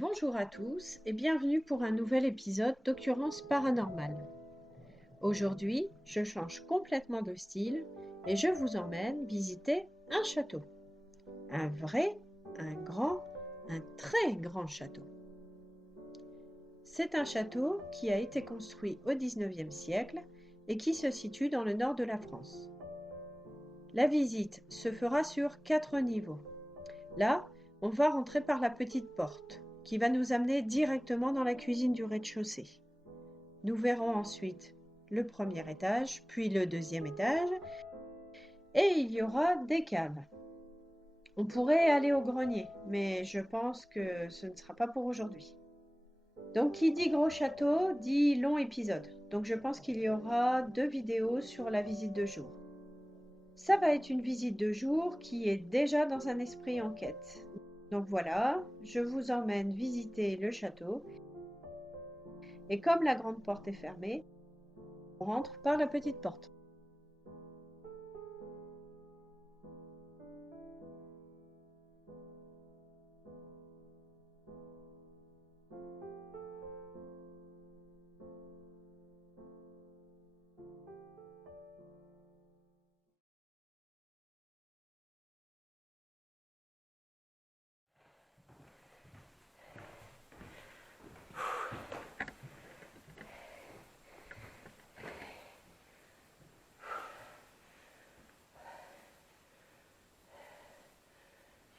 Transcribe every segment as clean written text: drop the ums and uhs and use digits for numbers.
Bonjour à tous et bienvenue pour un nouvel épisode d'Occurrence paranormale. Aujourd'hui, je change complètement de style et je vous emmène visiter un château. Un vrai, un très grand château. C'est un château qui a été construit au XIXe siècle et qui se situe dans le nord de la France. La visite se fera sur 4 niveaux. Là, on va rentrer par la petite porte qui va nous amener directement dans la cuisine du rez-de-chaussée. Nous verrons ensuite le premier étage, puis le deuxième étage, et il y aura des caves. On pourrait aller au grenier, mais je pense que ce ne sera pas pour aujourd'hui. Donc, qui dit gros château, dit long épisode. Donc, je pense qu'il y aura 2 vidéos sur la visite de jour. Ça va être une visite de jour qui est déjà dans un esprit en quête. Donc voilà, je vous emmène visiter le château. Et comme la grande porte est fermée, on rentre par la petite porte.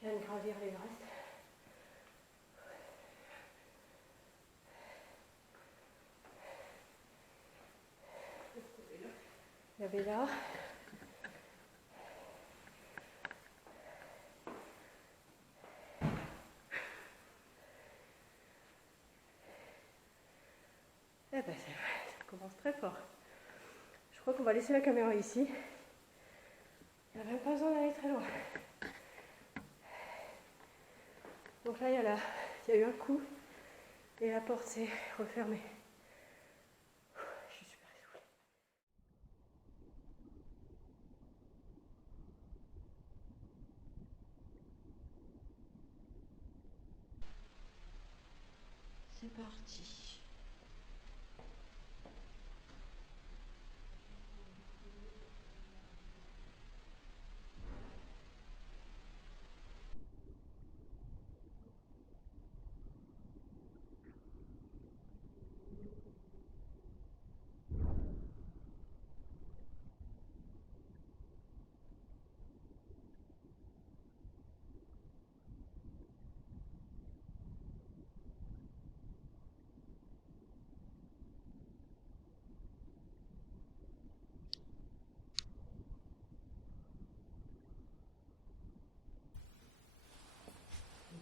Je viens de gravir l'Everest. Il y avait là. Eh ben ça commence très fort. Je crois qu'on va laisser la caméra ici. Il n'y a même pas besoin d'aller très loin. Donc là, il y a eu un coup et la porte s'est refermée. Je suis super essoufflée. C'est parti.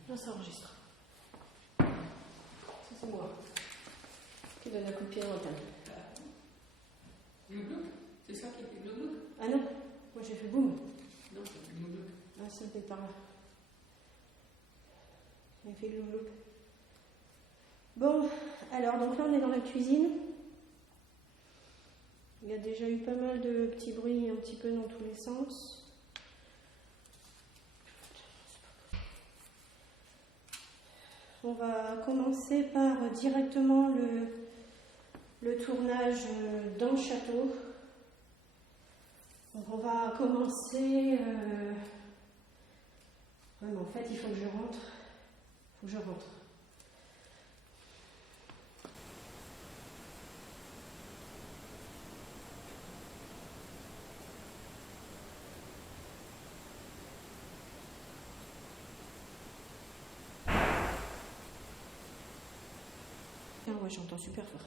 Là, ça enregistre. Ça, c'est moi qui donne un coup de pied dans la table. Glouglou, c'est ça qui fait glouglou? Ah non, moi j'ai fait boum. Non, ça fait glouglou. Ah, ça peut être par là. J'ai fait glouglou. Bon, alors donc là on est dans la cuisine. Il y a déjà eu pas mal de petits bruits un petit peu dans tous les sens. On va commencer par directement le tournage dans le château. Donc on va commencer... Ouais, mais en fait, il faut que je rentre. Ah ouais, j'entends super fort.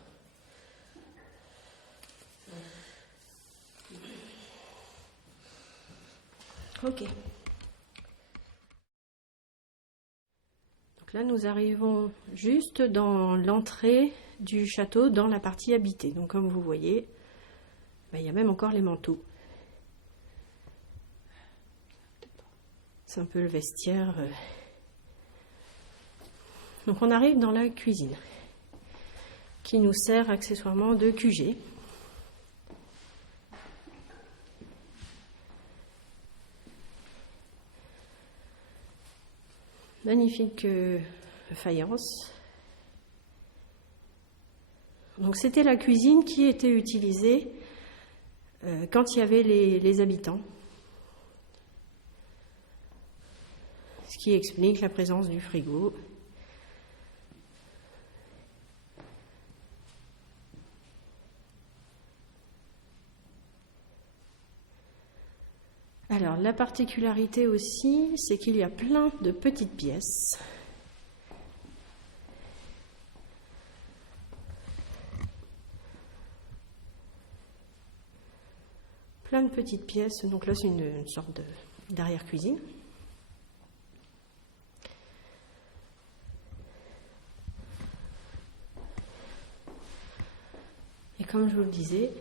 Ok. Donc là, nous arrivons juste dans l'entrée du château, dans la partie habitée. Donc comme vous voyez, il y a même encore les manteaux. C'est un peu le vestiaire. Donc on arrive dans la cuisine, qui nous sert accessoirement de QG. Magnifique de faïence. Donc c'était la cuisine qui était utilisée quand il y avait les habitants. Ce qui explique la présence du frigo. Alors, la particularité aussi, c'est qu'il y a plein de petites pièces. Plein de petites pièces. Donc là, c'est une sorte d'arrière-cuisine. Et comme je vous le disais,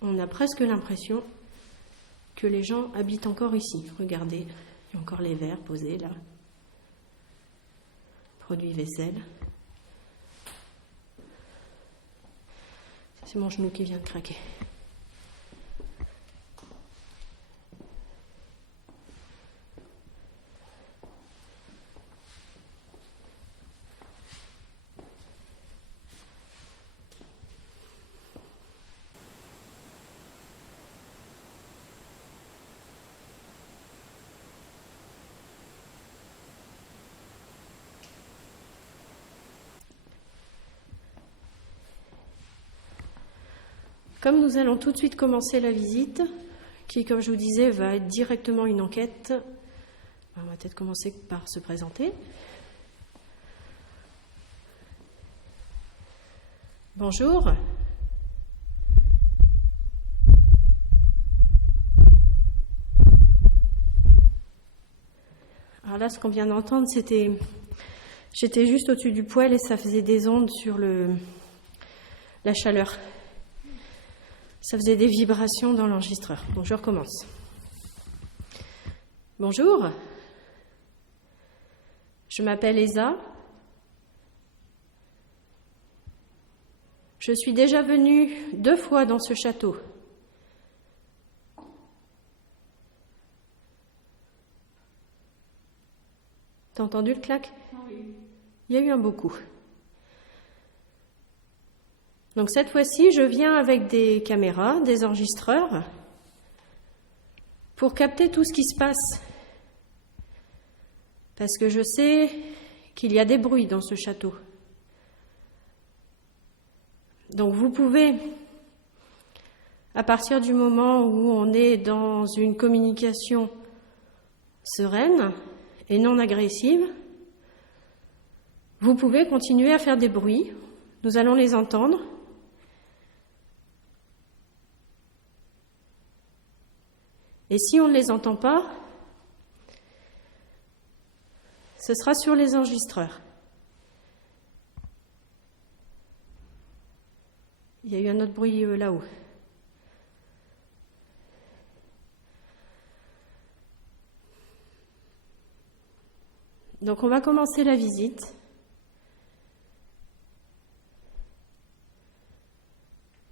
on a presque l'impression que les gens habitent encore ici. Regardez, il y a encore les verres posés là. Produits vaisselle. Ça, c'est mon genou qui vient de craquer. Comme nous allons tout de suite commencer la visite, qui, comme je vous disais, va être directement une enquête, on va peut-être commencer par se présenter. Bonjour. Alors là, ce qu'on vient d'entendre, j'étais juste au-dessus du poêle et ça faisait des ondes sur la chaleur. Ça faisait des vibrations dans l'enregistreur. Donc je recommence. Bonjour. Je m'appelle Esa. Je suis déjà venue 2 fois dans ce château. T'as entendu le clac? Oui. Il y a eu un beau coup. Donc cette fois-ci, je viens avec des caméras, des enregistreurs, pour capter tout ce qui se passe. Parce que je sais qu'il y a des bruits dans ce château. Donc vous pouvez, à partir du moment où on est dans une communication sereine et non agressive, vous pouvez continuer à faire des bruits. Nous allons les entendre. Et si on ne les entend pas, ce sera sur les enregistreurs. Il y a eu un autre bruit là-haut. Donc on va commencer la visite.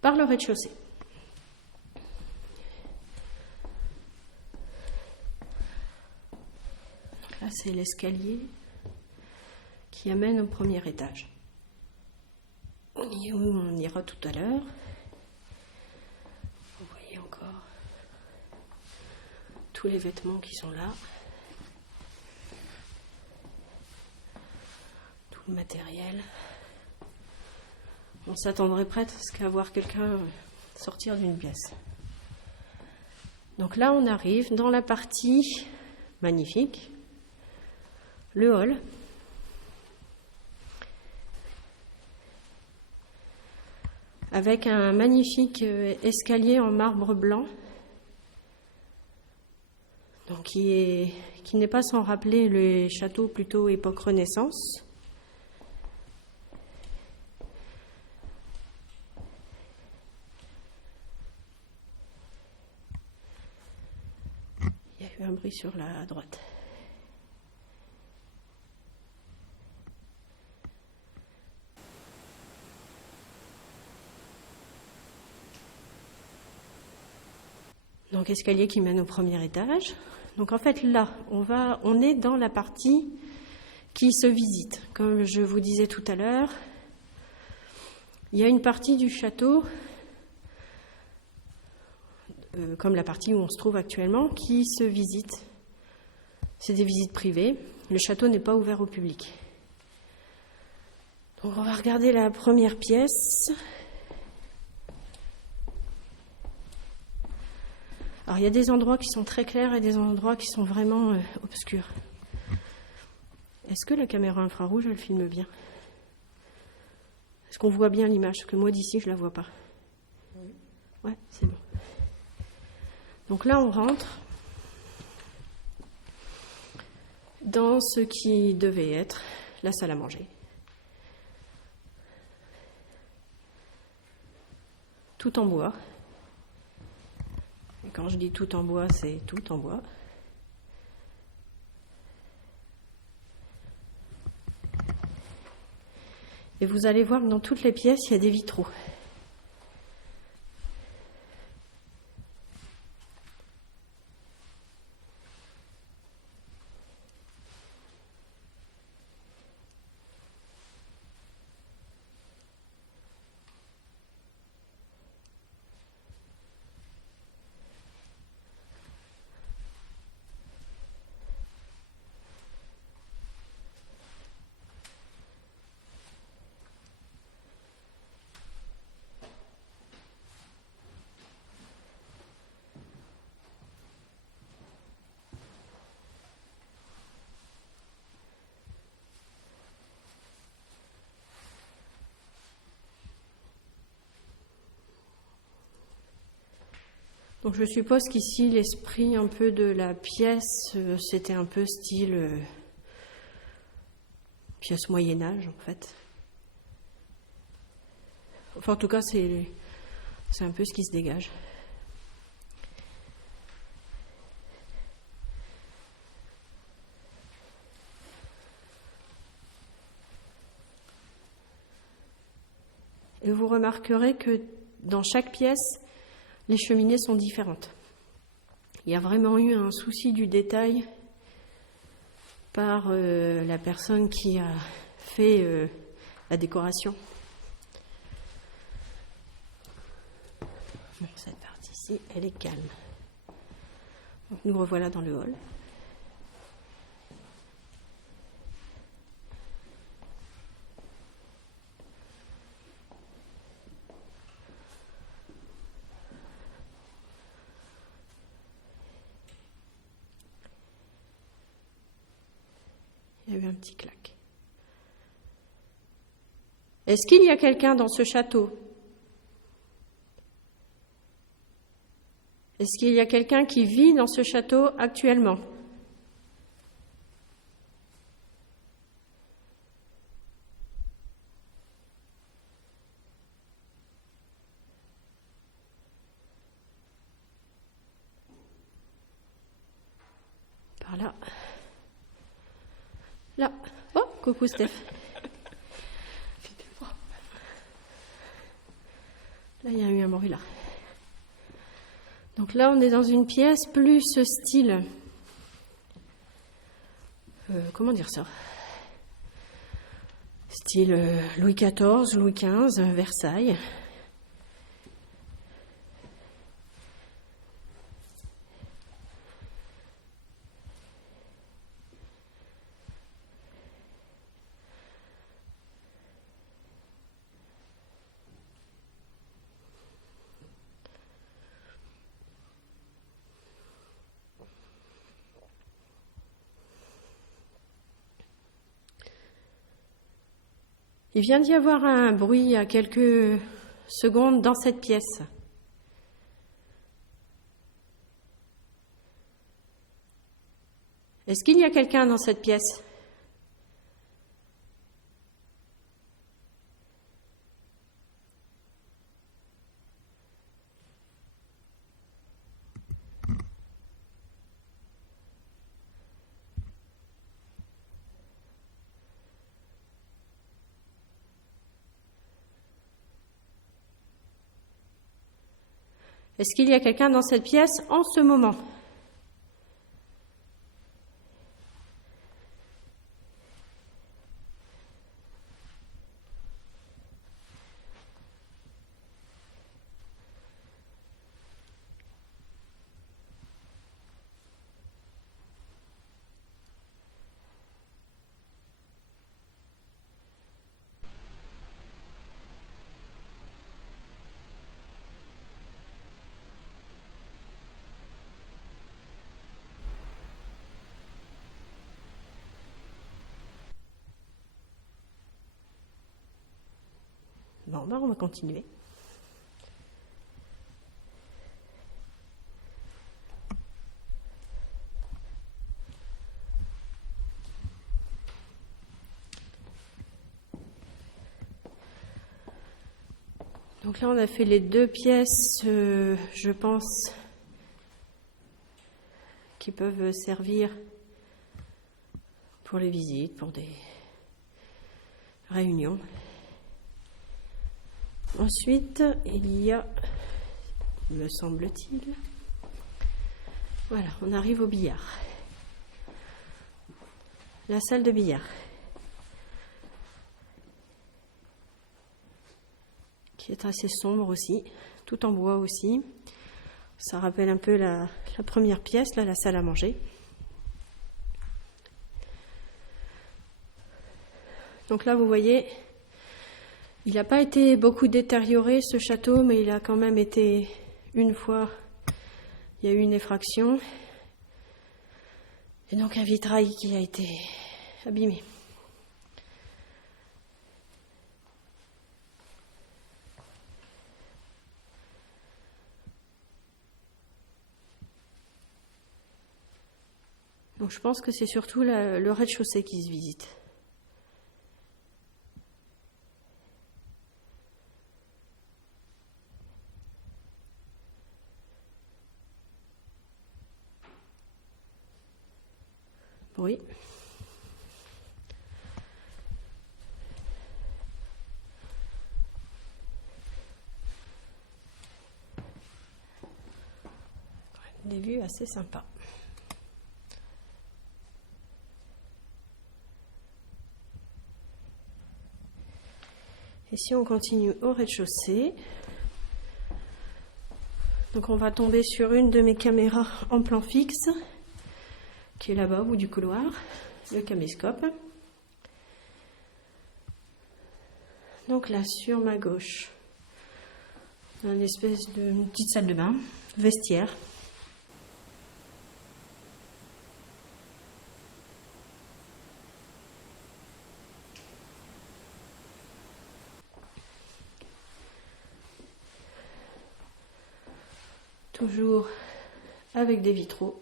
Par le rez-de-chaussée. Là, c'est l'escalier qui amène au premier étage. On ira tout à l'heure. Vous voyez encore tous les vêtements qui sont là. Tout le matériel. On s'attendrait presque à voir quelqu'un sortir d'une pièce. Donc là, on arrive dans la partie magnifique, le hall. Avec un magnifique escalier en marbre blanc, donc qui n'est pas sans rappeler les châteaux plutôt époque Renaissance. Il y a eu un bruit sur la droite. Donc escalier qui mène au premier étage. Donc en fait là, on est dans la partie qui se visitent. Comme je vous disais tout à l'heure, il y a une partie du château, comme la partie où on se trouve actuellement, qui se visite. C'est des visites privées. Le château n'est pas ouvert au public. Donc on va regarder la première pièce. Alors il y a des endroits qui sont très clairs et des endroits qui sont vraiment obscurs. Est-ce que la caméra infrarouge, elle filme bien? Est-ce qu'on voit bien l'image? Parce que moi d'ici, je ne la vois pas. Oui. Ouais, c'est bon. Donc là, on rentre dans ce qui devait être la salle à manger. Tout en bois. Et quand je dis tout en bois, c'est tout en bois. Et vous allez voir que dans toutes les pièces, il y a des vitraux. Donc je suppose qu'ici, l'esprit un peu de la pièce, c'était un peu style pièce Moyen-Âge, en fait. Enfin, en tout cas, c'est un peu ce qui se dégage. Et vous remarquerez que dans chaque pièce, les cheminées sont différentes. Il y a vraiment eu un souci du détail par la personne qui a fait la décoration. Bon, cette partie-ci, elle est calme. Donc, nous revoilà dans le hall. Il y a eu un petit clac. Est-ce qu'il y a quelqu'un dans ce château? Est-ce qu'il y a quelqu'un qui vit dans ce château actuellement? Par là. Là. Oh, coucou Steph. Là, il y a eu un bruit là. Donc là, on est dans une pièce plus style... comment dire ça? Style Louis XIV, Louis XV, Versailles. Il vient d'y avoir un bruit il y a quelques secondes dans cette pièce. Est-ce qu'il y a quelqu'un dans cette pièce? Est-ce qu'il y a quelqu'un dans cette pièce en ce moment? Bon, ben, on va continuer. Donc là, on a fait les 2 pièces, je pense, qui peuvent servir pour les visites, pour des réunions. Ensuite, il y a, me semble-t-il, voilà, on arrive au billard. La salle de billard, qui est assez sombre aussi, tout en bois aussi. Ça rappelle un peu la première pièce, là, la salle à manger. Donc là, vous voyez, il n'a pas été beaucoup détérioré, ce château, mais il a quand même été, une fois, il y a eu une effraction. Et donc un vitrail qui a été abîmé. Donc je pense que c'est surtout le rez-de-chaussée qui se visite. Oui. Des vues assez sympas. Et si on continue au rez-de-chaussée, donc on va tomber sur une de mes caméras en plan fixe, qui est là-bas au bout du couloir, le caméscope. Donc là, sur ma gauche, une espèce de petite salle de bain, vestiaire. Toujours avec des vitraux.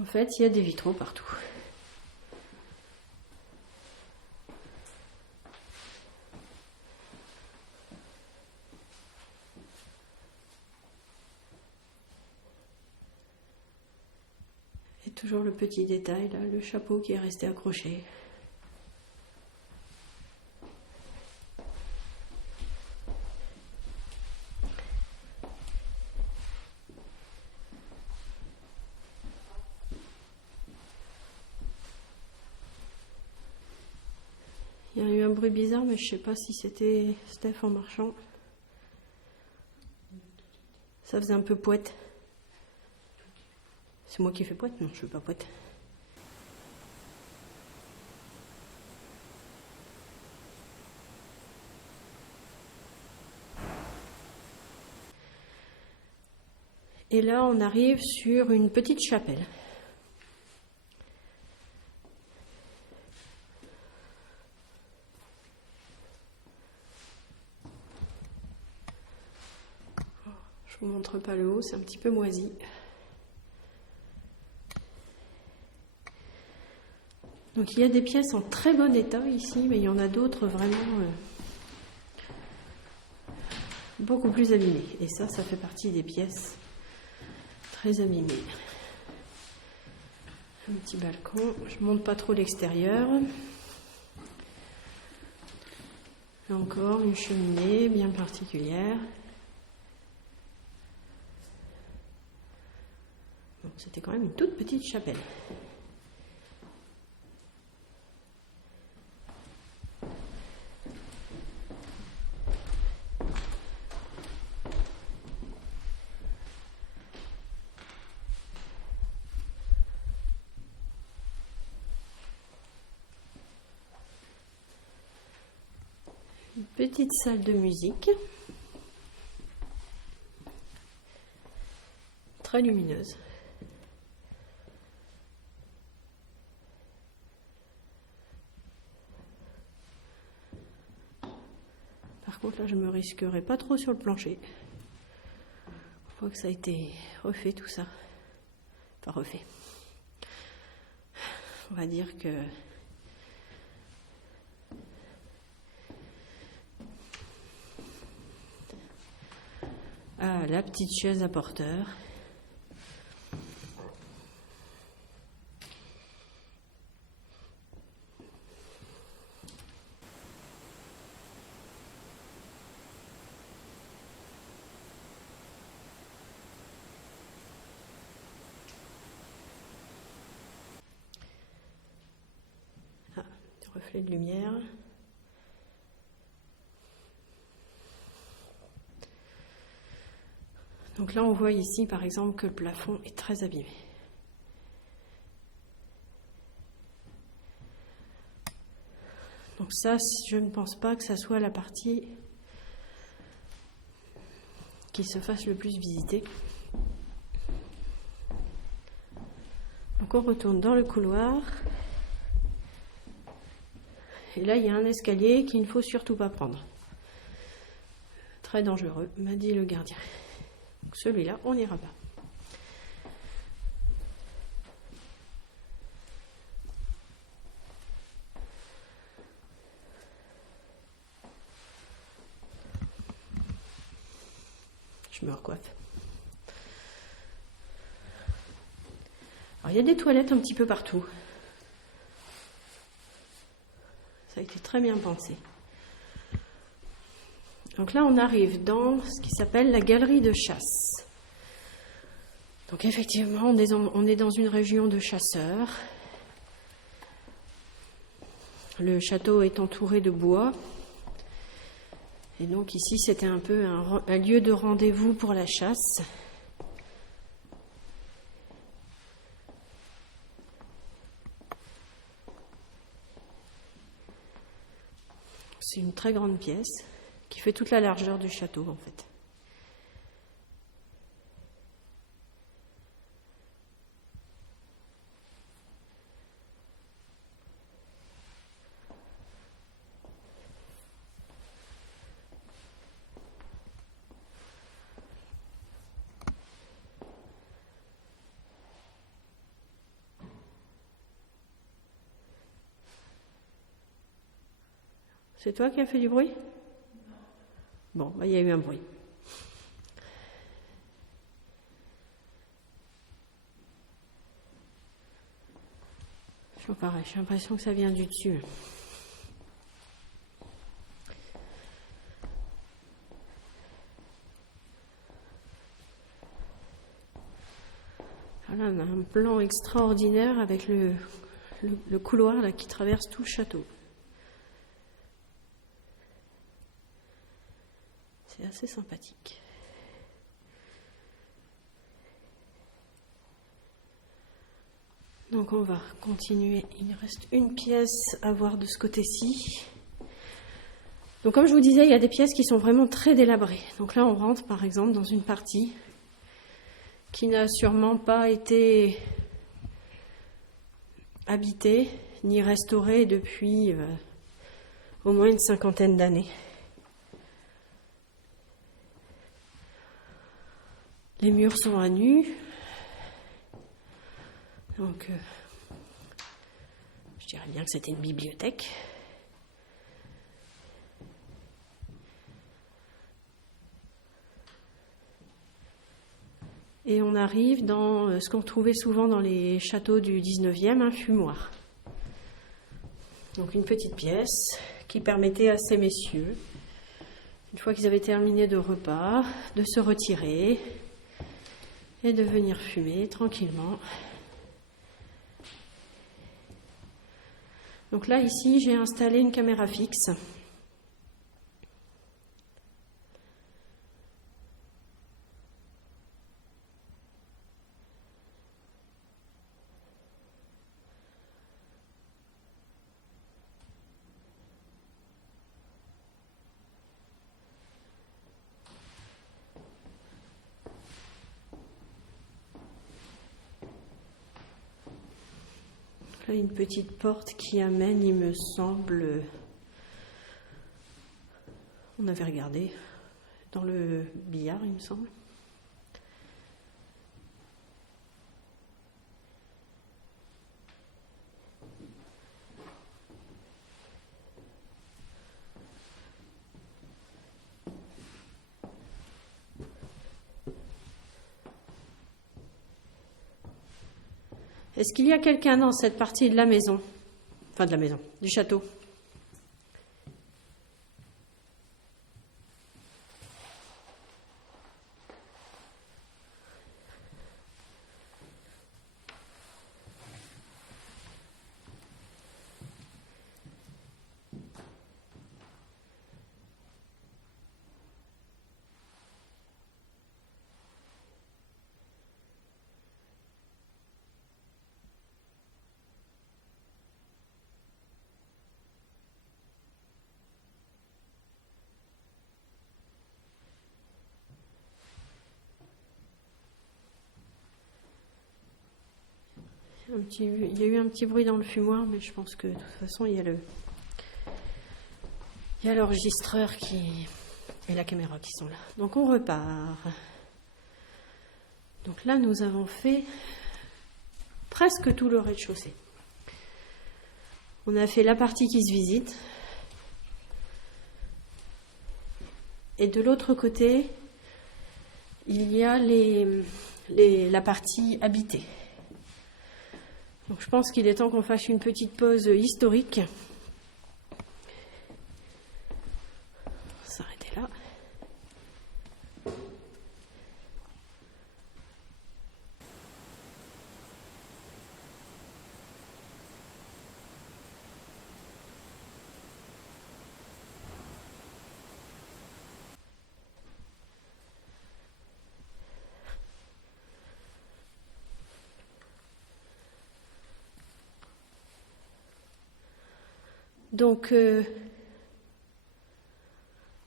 En fait, il y a des vitraux partout. Et toujours le petit détail, là, le chapeau qui est resté accroché. Il y a eu un bruit bizarre, mais je ne sais pas si c'était Steph en marchant. Ça faisait un peu poète. C'est moi qui fais poète? Non, je ne fais pas poète. Et là, on arrive sur une petite chapelle. Je vous montre pas le haut, c'est un petit peu moisi. Donc il y a des pièces en très bon état ici, mais il y en a d'autres vraiment beaucoup plus abîmées. Et ça fait partie des pièces très abîmées. Un petit balcon, je ne monte pas trop l'extérieur. Là encore, une cheminée bien particulière. Bon, c'était quand même une toute petite chapelle. Une petite salle de musique. Très lumineuse. Là, je me risquerai pas trop sur le plancher. Une fois que ça a été refait tout ça. Enfin refait. On va dire que la petite chaise à porteur. Reflet de lumière. Donc là, on voit ici, par exemple, que le plafond est très abîmé. Donc ça, je ne pense pas que ça soit la partie qui se fasse le plus visiter. Donc on retourne dans le couloir. Et là, il y a un escalier qu'il ne faut surtout pas prendre. Très dangereux, m'a dit le gardien. Donc celui-là, on n'ira pas. Je me recoiffe. Alors, il y a des toilettes un petit peu partout. Ça a été très bien pensé. Donc là, on arrive dans ce qui s'appelle la galerie de chasse. Donc effectivement, on est dans une région de chasseurs. Le château est entouré de bois. Et donc ici, c'était un peu un lieu de rendez-vous pour la chasse. C'est une très grande pièce qui fait toute la largeur du château en fait. C'est toi qui as fait du bruit ? Bon, il y a eu un bruit. Pareil, j'ai l'impression que ça vient du dessus. Voilà, on a un plan extraordinaire avec le couloir là, qui traverse tout le château. C'est assez sympathique. Donc on va continuer. Il reste une pièce à voir de ce côté-ci. Donc comme je vous disais, il y a des pièces qui sont vraiment très délabrées. Donc là on rentre par exemple dans une partie qui n'a sûrement pas été habitée ni restaurée depuis au moins une 50aine d'années. Les murs sont à nu. Donc, je dirais bien que c'était une bibliothèque. Et on arrive dans ce qu'on trouvait souvent dans les châteaux du 19e, un fumoir. Donc une petite pièce qui permettait à ces messieurs, une fois qu'ils avaient terminé de repas, de se retirer et de venir fumer tranquillement. Donc là, ici, j'ai installé une caméra fixe. Là, une petite porte qui amène, il me semble... On qu'on avait regardé dans le billard, il me semble. Est-ce qu'il y a quelqu'un dans cette partie de la maison, enfin de la maison, du château? Il y a eu un petit bruit dans le fumoir, mais je pense que de toute façon, il y a l'enregistreur et la caméra qui sont là. Donc on repart. Donc là, nous avons fait presque tout le rez-de-chaussée. On a fait la partie qui se visite. Et de l'autre côté, il y a la partie habitée. Donc je pense qu'il est temps qu'on fasse une petite pause historique. On va s'arrêter là. Donc,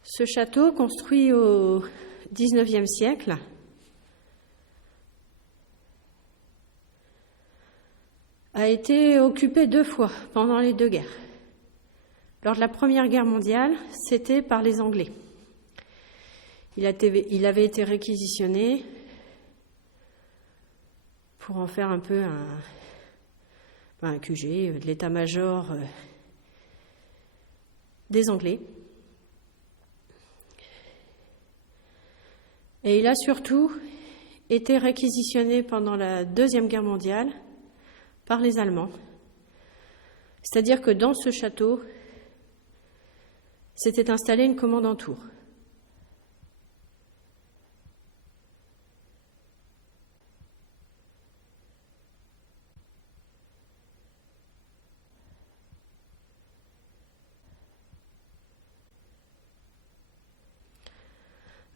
ce château, construit au XIXe siècle, a été occupé 2 fois pendant les 2 guerres. Lors de la Première Guerre mondiale, c'était par les Anglais. Il avait été réquisitionné pour en faire un peu un QG de l'état-major des Anglais. Et il a surtout été réquisitionné pendant la Deuxième Guerre mondiale par les Allemands. C'est-à-dire que dans ce château, s'était installée une commande en tour.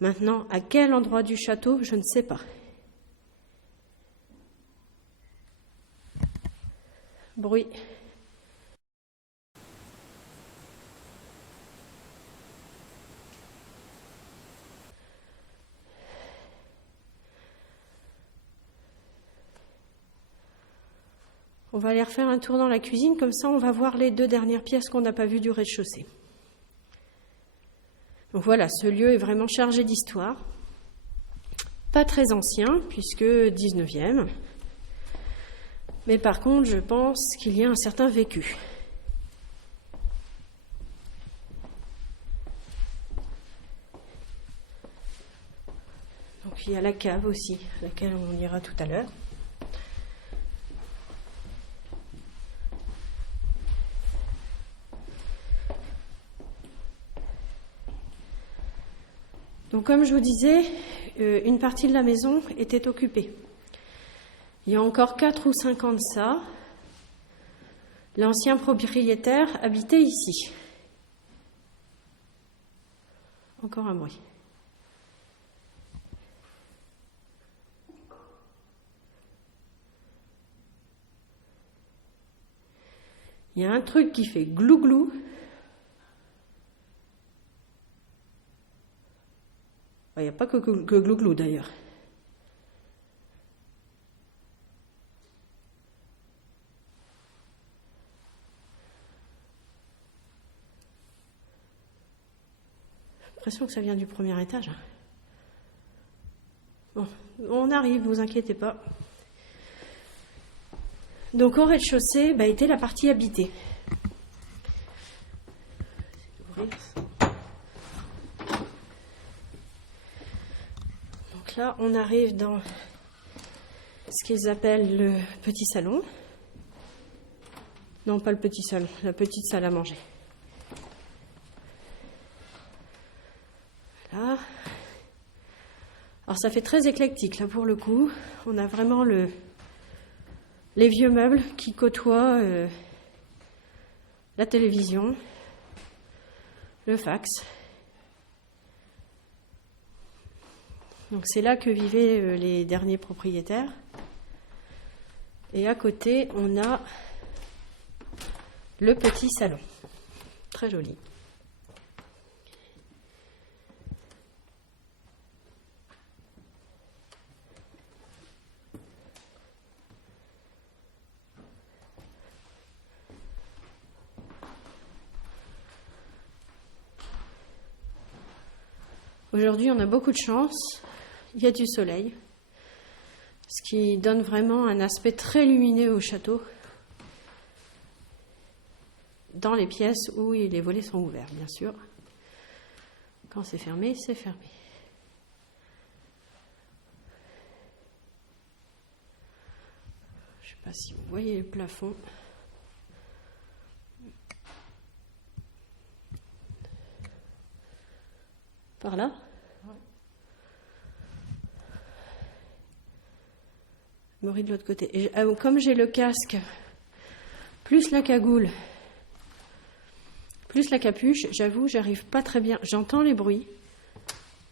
Maintenant, à quel endroit du château, je ne sais pas. Bruit. On va aller refaire un tour dans la cuisine, comme ça on va voir les 2 dernières pièces qu'on n'a pas vues du rez-de-chaussée. Donc voilà, ce lieu est vraiment chargé d'histoire. Pas très ancien, puisque 19e. Mais par contre, je pense qu'il y a un certain vécu. Donc il y a la cave aussi, à laquelle on ira tout à l'heure. Donc comme je vous disais, une partie de la maison était occupée. Il y a encore 4 ou 5 ans de ça, l'ancien propriétaire habitait ici. Encore un bruit. Il y a un truc qui fait glou-glou. Il n'y a pas que glou-glou d'ailleurs. l'impression que ça vient du premier étage. Bon, on arrive, vous inquiétez pas. Donc au rez-de-chaussée était la partie habitée. Donc là, on arrive dans ce qu'ils appellent le petit salon. Non, pas le petit salon, la petite salle à manger. Là. Alors ça fait très éclectique, là pour le coup. On a vraiment les vieux meubles qui côtoient la télévision, le fax. Donc c'est là que vivaient les derniers propriétaires. Et à côté, on a le petit salon. Très joli. Aujourd'hui, on a beaucoup de chance. Il y a du soleil, ce qui donne vraiment un aspect très lumineux au château, dans les pièces où les volets sont ouverts, bien sûr. Quand c'est fermé, c'est fermé. Je ne sais pas si vous voyez le plafond. Par là ? Maury de l'autre côté. Et, comme j'ai le casque, plus la cagoule, plus la capuche, j'avoue, j'arrive pas très bien. J'entends les bruits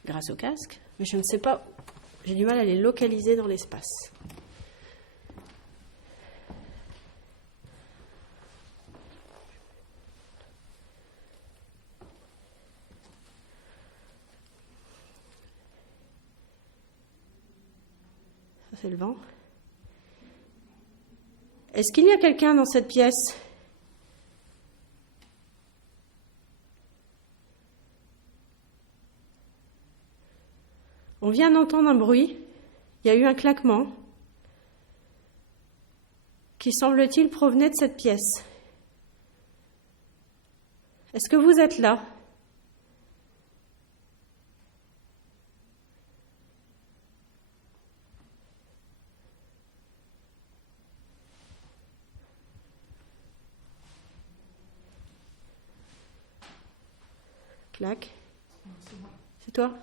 grâce au casque, mais je ne sais pas, j'ai du mal à les localiser dans l'espace. Ça, c'est le vent. Est-ce qu'il y a quelqu'un dans cette pièce ? On vient d'entendre un bruit. Il y a eu un claquement qui, semble-t-il, provenait de cette pièce. Est-ce que vous êtes là ? Clac. C'est toi ?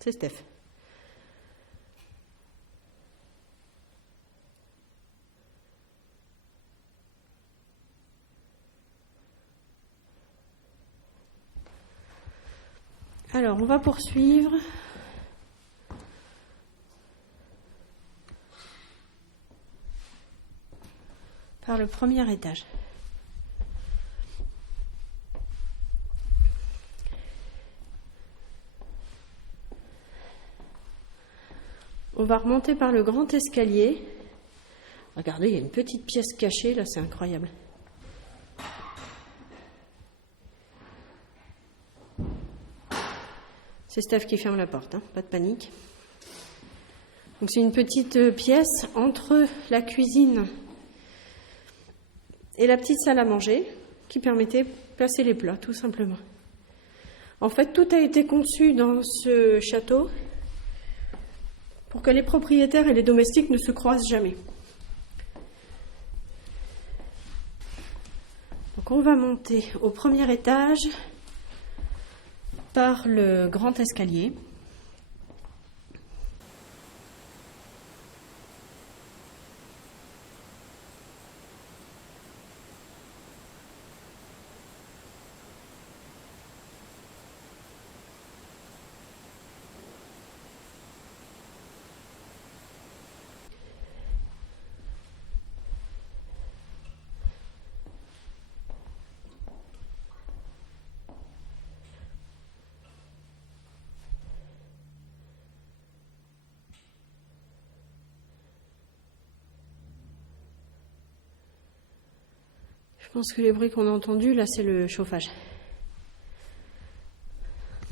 C'est Steph. Alors, on va poursuivre. Par le premier étage. On va remonter par le grand escalier. Regardez, il y a une petite pièce cachée, là, c'est incroyable. C'est Steph qui ferme la porte, hein, pas de panique. Donc c'est une petite pièce entre la cuisine et la petite salle à manger qui permettait de placer les plats, tout simplement. En fait, tout a été conçu dans ce château pour que les propriétaires et les domestiques ne se croisent jamais. Donc on va monter au premier étage par le grand escalier. Je pense que les bruits qu'on a entendus, là, c'est le chauffage.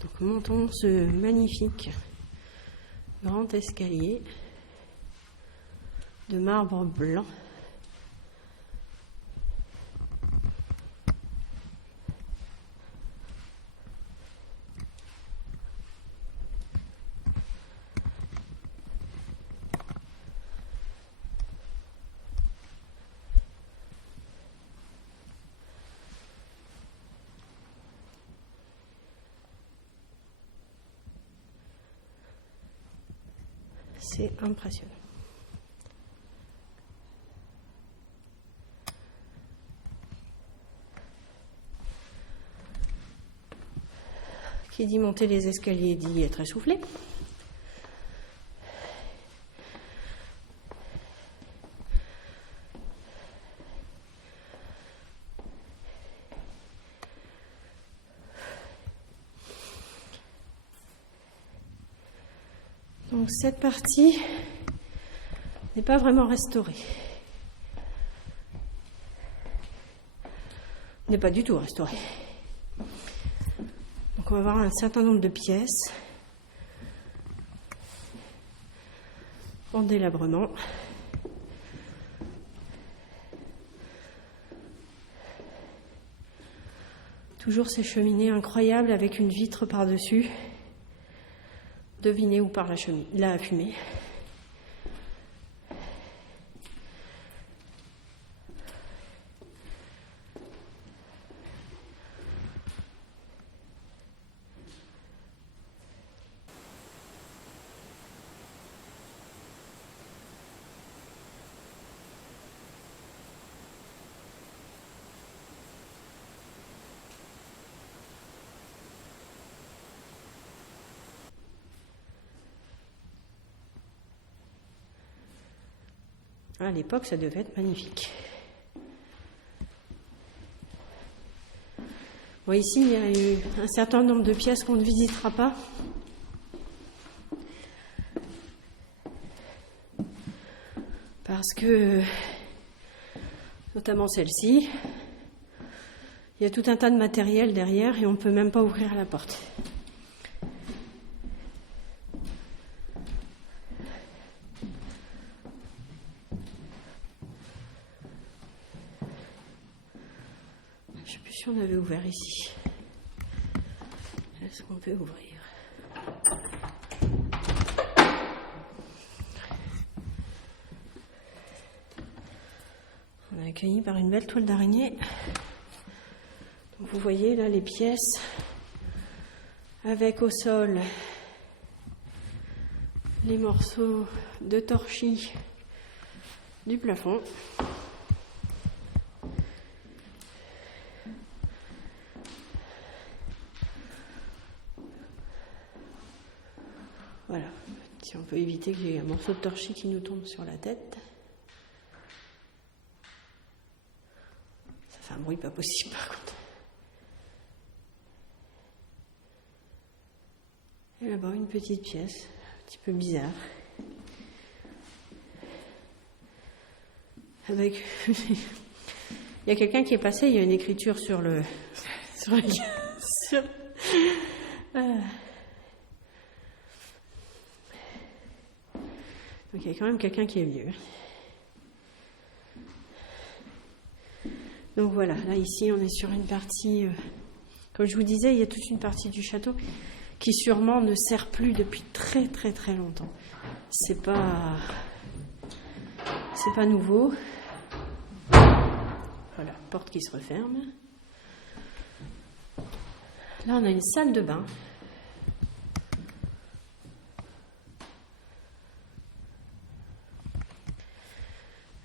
Donc Nous montons ce magnifique grand escalier de marbre blanc. C'est impressionnant. Qui dit monter les escaliers dit être essoufflé. Donc cette partie n'est pas vraiment restaurée. N'est pas du tout restaurée. Donc on va voir un certain nombre de pièces en délabrement. Toujours ces cheminées incroyables avec une vitre par-dessus. Devinez où part la fumée. À l'époque, ça devait être magnifique. Bon, ici, il y a eu un certain nombre de pièces qu'on ne visitera pas. Parce que, notamment celle-ci, il y a tout un tas de matériel derrière et on ne peut même pas ouvrir la porte. Je ne sais plus si on avait ouvert ici. Est-ce qu'on peut ouvrir ? On est accueilli par une belle toile d'araignée. Donc vous voyez là les pièces avec au sol les morceaux de torchis du plafond. Voilà, si on peut éviter qu'il y ait un morceau de torchis qui nous tombe sur la tête. Ça fait un bruit pas possible par contre. Et là-bas, une petite pièce, un petit peu bizarre. Avec... il y a quelqu'un qui est passé, il y a une écriture sur le... Donc il y a quand même quelqu'un qui est venu. Donc voilà, là ici on est sur une partie, comme je vous disais, il y a toute une partie du château qui sûrement ne sert plus depuis très très très longtemps. C'est pas nouveau. Voilà, porte qui se referme. Là on a une salle de bain.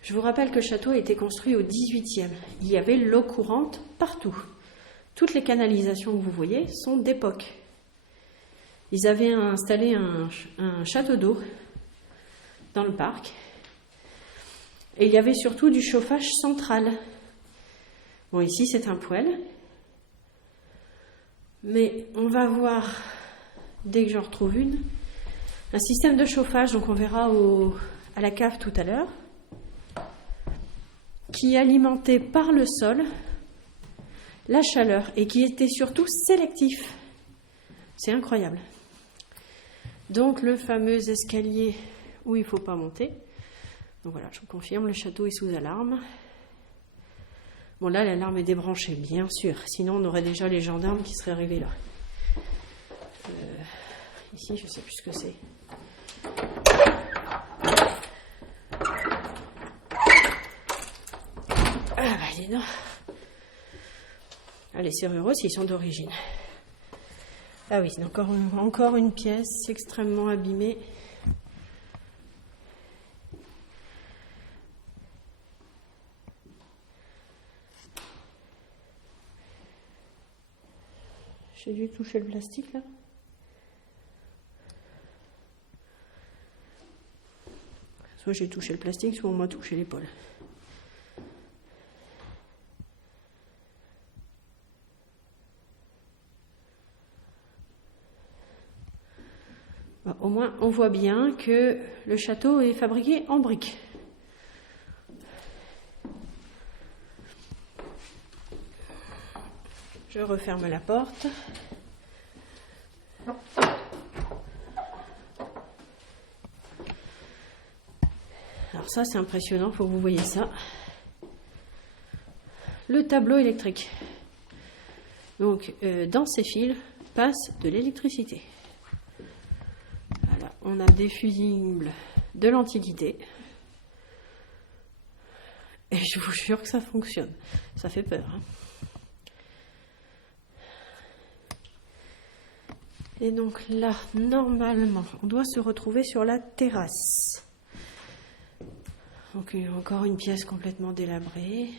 Je vous rappelle que le château a été construit au XVIIIe. Il y avait l'eau courante partout. Toutes les canalisations que vous voyez sont d'époque. Ils avaient installé un château d'eau dans le parc. Et il y avait surtout du chauffage central. Bon, ici, c'est un poêle. Mais on va voir, dès que j'en retrouve une, un système de chauffage, donc on verra à la cave tout à l'heure, qui alimentait par le sol la chaleur et qui était surtout sélectif. C'est incroyable. Donc le fameux escalier où il ne faut pas monter. Donc voilà, je vous confirme, le château est sous alarme. Bon là, l'alarme est débranchée, bien sûr. Sinon, on aurait déjà les gendarmes qui seraient arrivés là. Ici, je ne sais plus ce que c'est. Ah bah dis donc. Ah, les serrures aussi sont d'origine. Ah oui, c'est encore une pièce extrêmement abîmée. J'ai dû toucher le plastique là. Soit j'ai touché le plastique, soit on m'a touché l'épaule. Bon, au moins, on voit bien que le château est fabriqué en briques. Je referme la porte. Alors ça, c'est impressionnant, il faut que vous voyez ça. Le tableau électrique. Donc, dans ces fils passe de l'électricité. Voilà, on a des fusibles de l'Antiquité. Et je vous jure que ça fonctionne. Ça fait peur, hein. Et donc là, normalement, on doit se retrouver sur la terrasse. Donc encore une pièce complètement délabrée,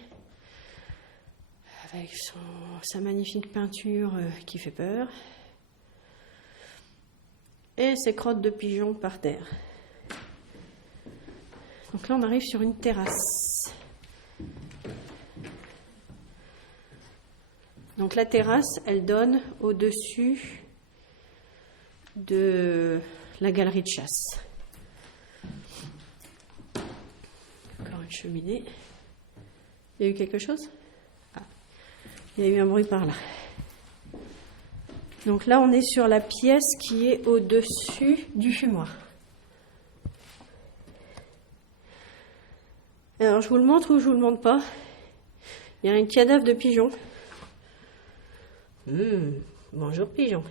avec sa magnifique peinture qui fait peur. Et ses crottes de pigeons par terre. Donc là, on arrive sur une terrasse. Donc la terrasse, elle donne au-dessus de la galerie de chasse. Encore une cheminée. Il y a eu quelque chose? Ah, il y a eu un bruit par là. Donc là, on est sur la pièce qui est au-dessus du fumoir. Alors, je vous le montre ou je vous le montre pas? Il y a un cadavre de pigeon. Bonjour pigeon.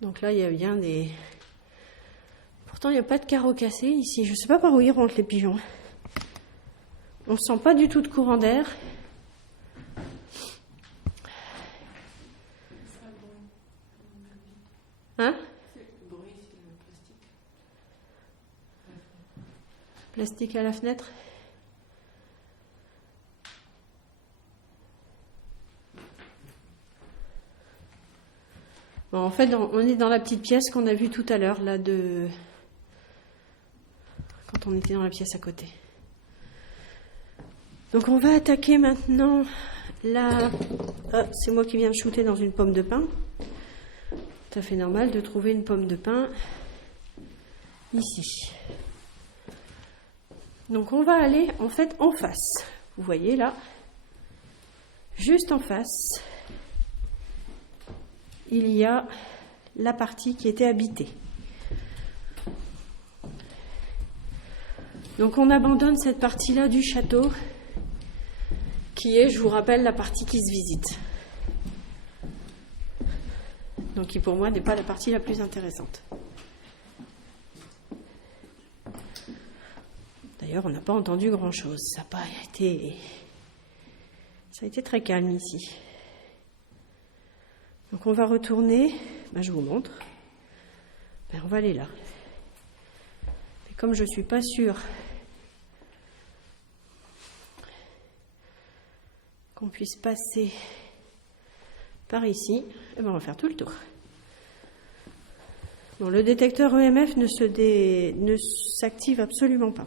Donc là, il y a bien des... Pourtant, il n'y a pas de carreaux cassés ici. Je ne sais pas par où ils rentrent les pigeons. On ne sent pas du tout de courant d'air. Hein? Plastique à la fenêtre. Bon, en fait, on est dans la petite pièce qu'on a vue tout à l'heure, là, quand on était dans la pièce à côté. Donc, on va attaquer maintenant la... Ah, c'est moi qui viens de shooter dans une pomme de pin. Tout à fait normal de trouver une pomme de pin ici. Donc, on va aller, en fait, en face. Vous voyez, là, juste en face, il y a la partie qui était habitée. Donc on abandonne cette partie-là du château qui est, je vous rappelle, la partie qui se visite. Donc qui pour moi n'est pas la partie la plus intéressante. D'ailleurs, on n'a pas entendu grand-chose. Ça a été très calme ici. Donc on va retourner, je vous montre, on va aller là. Mais comme je ne suis pas sûre qu'on puisse passer par ici, on va faire tout le tour. Bon, le détecteur EMF ne s'active absolument pas.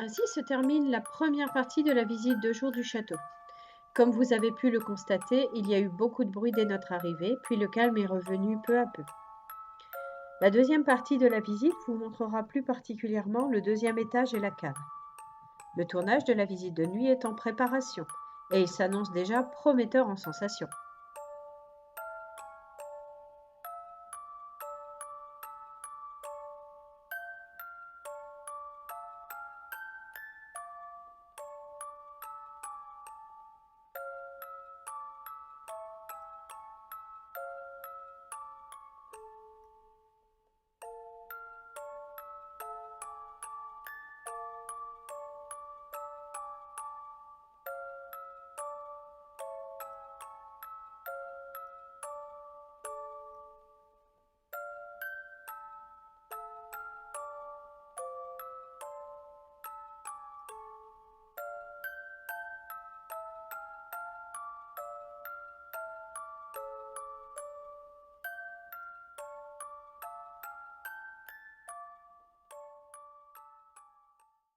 Ainsi se termine la première partie de la visite de jour du château. Comme vous avez pu le constater, il y a eu beaucoup de bruit dès notre arrivée, puis le calme est revenu peu à peu. La deuxième partie de la visite vous montrera plus particulièrement le deuxième étage et la cave. Le tournage de la visite de nuit est en préparation et il s'annonce déjà prometteur en sensations.